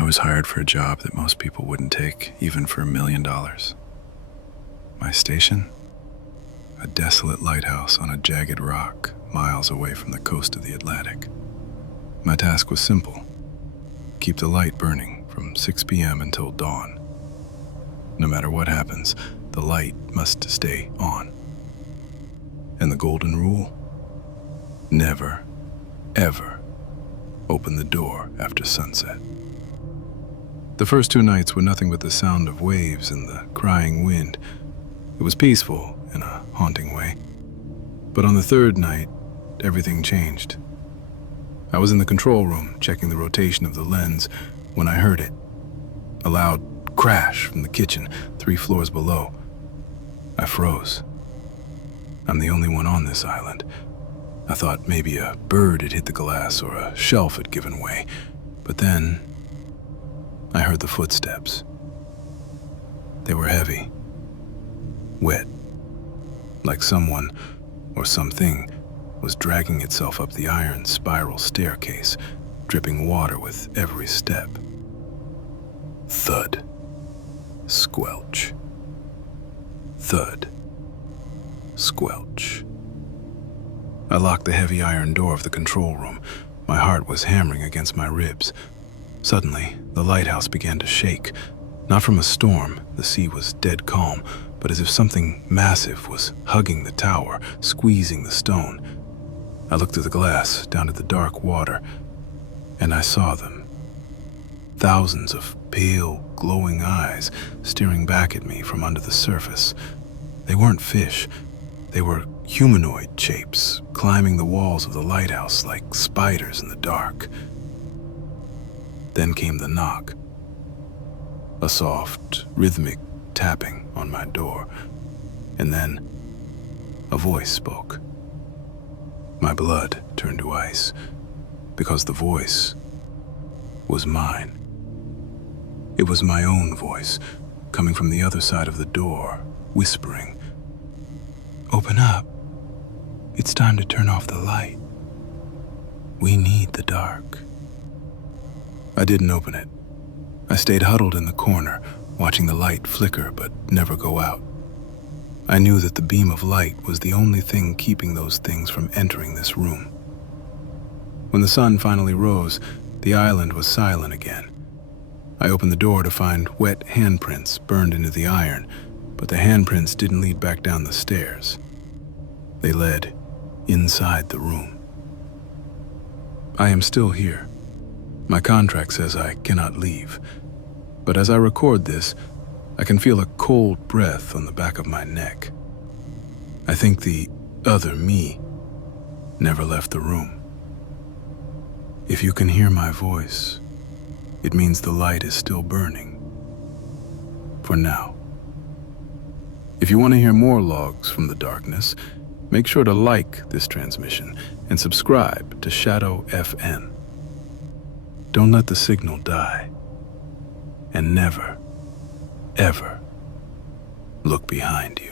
I was hired for a job that most people wouldn't take, even for $1 million. My station? A desolate lighthouse on a jagged rock, miles away from the coast of the Atlantic. My task was simple: keep the light burning from 6 p.m. until dawn. No matter what happens, the light must stay on. And the golden rule? Never, ever open the door after sunset. The first 2 nights were nothing but the sound of waves and the crying wind. It was peaceful in a haunting way. But on the 3rd night, everything changed. I was in the control room, checking the rotation of the lens, when I heard it. A loud crash from the kitchen, 3 floors below. I froze. I'm the only one on this island. I thought maybe a bird had hit the glass or a shelf had given way. But then, I heard the footsteps. They were heavy, wet, like someone or something was dragging itself up the iron spiral staircase, dripping water with every step. Thud. Squelch. Thud. Squelch. I locked the heavy iron door of the control room. My heart was hammering against my ribs. Suddenly, the lighthouse began to shake. Not from a storm, the sea was dead calm, but as if something massive was hugging the tower, squeezing the stone. I looked through the glass, down at the dark water, and I saw them. Thousands of pale, glowing eyes staring back at me from under the surface. They weren't fish. They were humanoid shapes, climbing the walls of the lighthouse like spiders in the dark. Then came the knock. A soft, rhythmic tapping on my door. And then a voice spoke. My blood turned to ice, because the voice was mine. It was my own voice, coming from the other side of the door, whispering, "Open up. It's time to turn off the light. We need the dark." I didn't open it. I stayed huddled in the corner, watching the light flicker but never go out. I knew that the beam of light was the only thing keeping those things from entering this room. When the sun finally rose, the island was silent again. I opened the door to find wet handprints burned into the iron, but the handprints didn't lead back down the stairs. They led inside the room. I am still here. My contract says I cannot leave, but as I record this, I can feel a cold breath on the back of my neck. I think the other me never left the room. If you can hear my voice, it means the light is still burning. For now. If you want to hear more logs from the darkness, make sure to like this transmission and subscribe to Shadow FN. Don't let the signal die. And never, ever look behind you.